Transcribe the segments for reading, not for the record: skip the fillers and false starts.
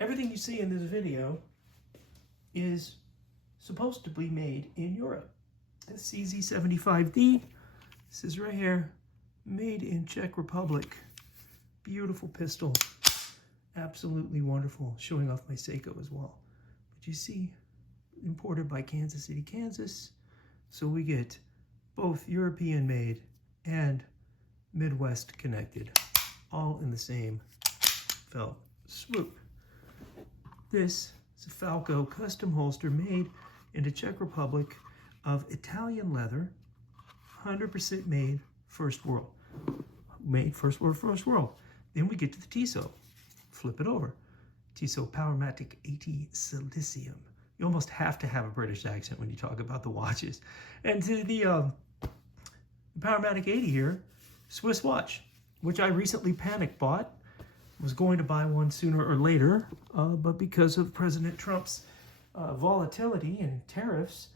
everything you see in this video is supposed to be made in Europe. The CZ75D, this is right here, made in Czech Republic. Beautiful pistol, absolutely wonderful, showing off my Seiko as well. But you see, imported by Kansas City, Kansas. So we get both European made and Midwest connected, all in the same felt swoop. This is a Falco custom holster made in the Czech Republic of Italian leather, 100% made first world. Made first world. Then we get to the Tissot. Flip it over. Tissot Powermatic 80 Silicium. You almost have to have a British accent when you talk about the watches. And to the Powermatic 80 here, Swiss watch, which I recently panic bought. Was going to buy one sooner or later, but because of President Trump's volatility and tariffs,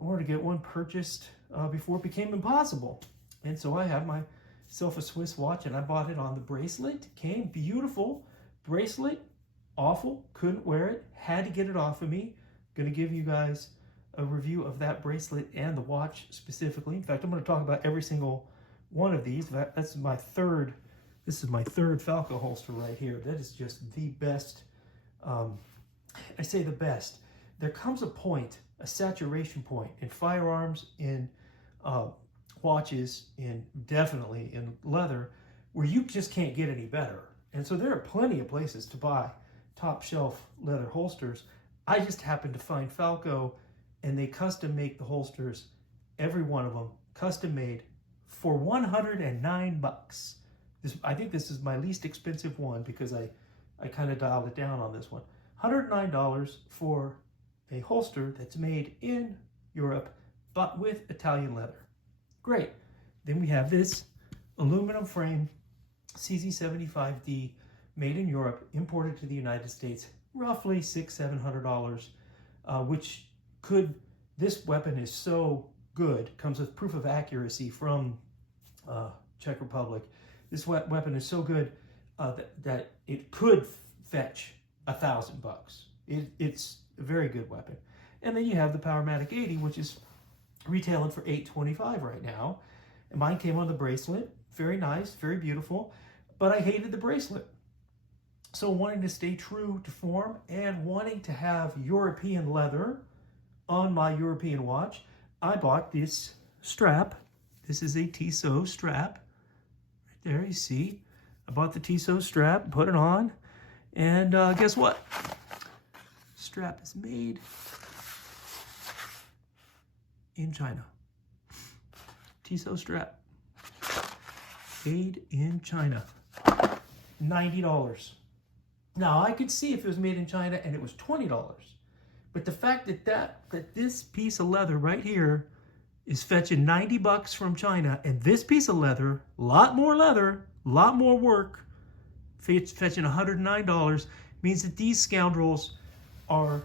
I wanted to get one purchased before it became impossible. And so I have myself a Swiss watch, and I bought it on the bracelet. Came beautiful bracelet, awful, couldn't wear it, had to get it off of me. Going to give you guys a review of that bracelet and the watch specifically. In fact, I'm going to talk about every single one of these. This is my third Falco holster right here. That is just the best. I say the best. There comes a point, a saturation point in firearms, in watches, definitely in leather, where you just can't get any better. And so there are plenty of places to buy top shelf leather holsters. I just happened to find Falco, and they custom make the holsters, every one of them, custom made for 109 bucks. I think this is my least expensive one because I kind of dialed it down on this one. $109 for a holster that's made in Europe, but with Italian leather. Great. Then we have this aluminum frame CZ75D, made in Europe, imported to the United States, roughly $600-700, which this weapon is so good, comes with proof of accuracy from Czech Republic. This weapon is so good that it could fetch $1,000. It's a very good weapon. And then you have the Powermatic 80, which is retailing for $825 right now. And mine came on the bracelet. Very nice, very beautiful. But I hated the bracelet. So wanting to stay true to form and wanting to have European leather on my European watch, I bought this strap. This is a Tissot strap. There you see, I bought the Tissot strap, put it on, and guess what? Strap is made in China. Tissot strap, made in China, $90. Now I could see if it was made in China and it was $20, but the fact that this piece of leather right here is fetching 90 bucks from China, and this piece of leather, a lot more work, fetching $109, means that these scoundrels are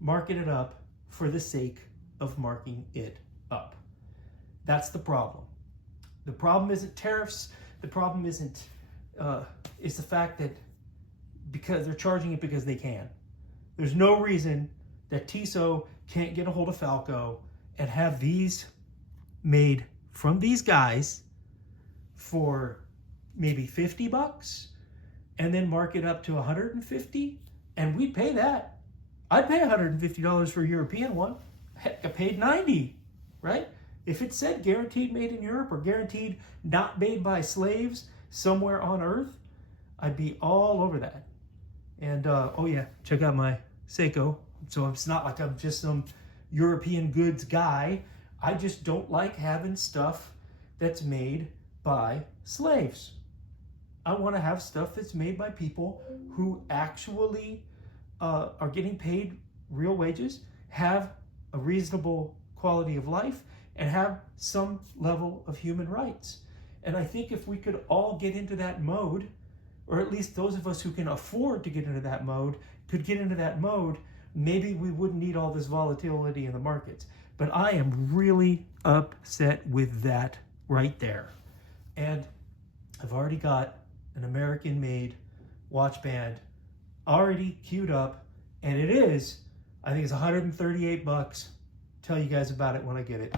marking it up for the sake of marking it up. That's the problem. The problem isn't tariffs. The problem isn't, it's the fact that because they're charging it because they can. There's no reason that Tissot can't get a hold of Falco and have these made from these guys for maybe 50 bucks and then mark it up to 150, and we'd pay that. I'd pay $150 for a European one. Heck, I paid 90, right? If it said guaranteed made in Europe or guaranteed not made by slaves somewhere on earth, I'd be all over that. And oh yeah, check out my Seiko. So it's not like I'm just some European goods guy. I just don't like having stuff that's made by slaves. I want to have stuff that's made by people who actually are getting paid real wages, have a reasonable quality of life, and have some level of human rights. And I think if we could all get into that mode, or at least those of us who can afford to get into that mode, could get into that mode, maybe we wouldn't need all this volatility in the markets. But I am really upset with that right there. And I've already got an American-made watch band already queued up, and it is, I think it's 138 bucks. Tell you guys about it when I get it.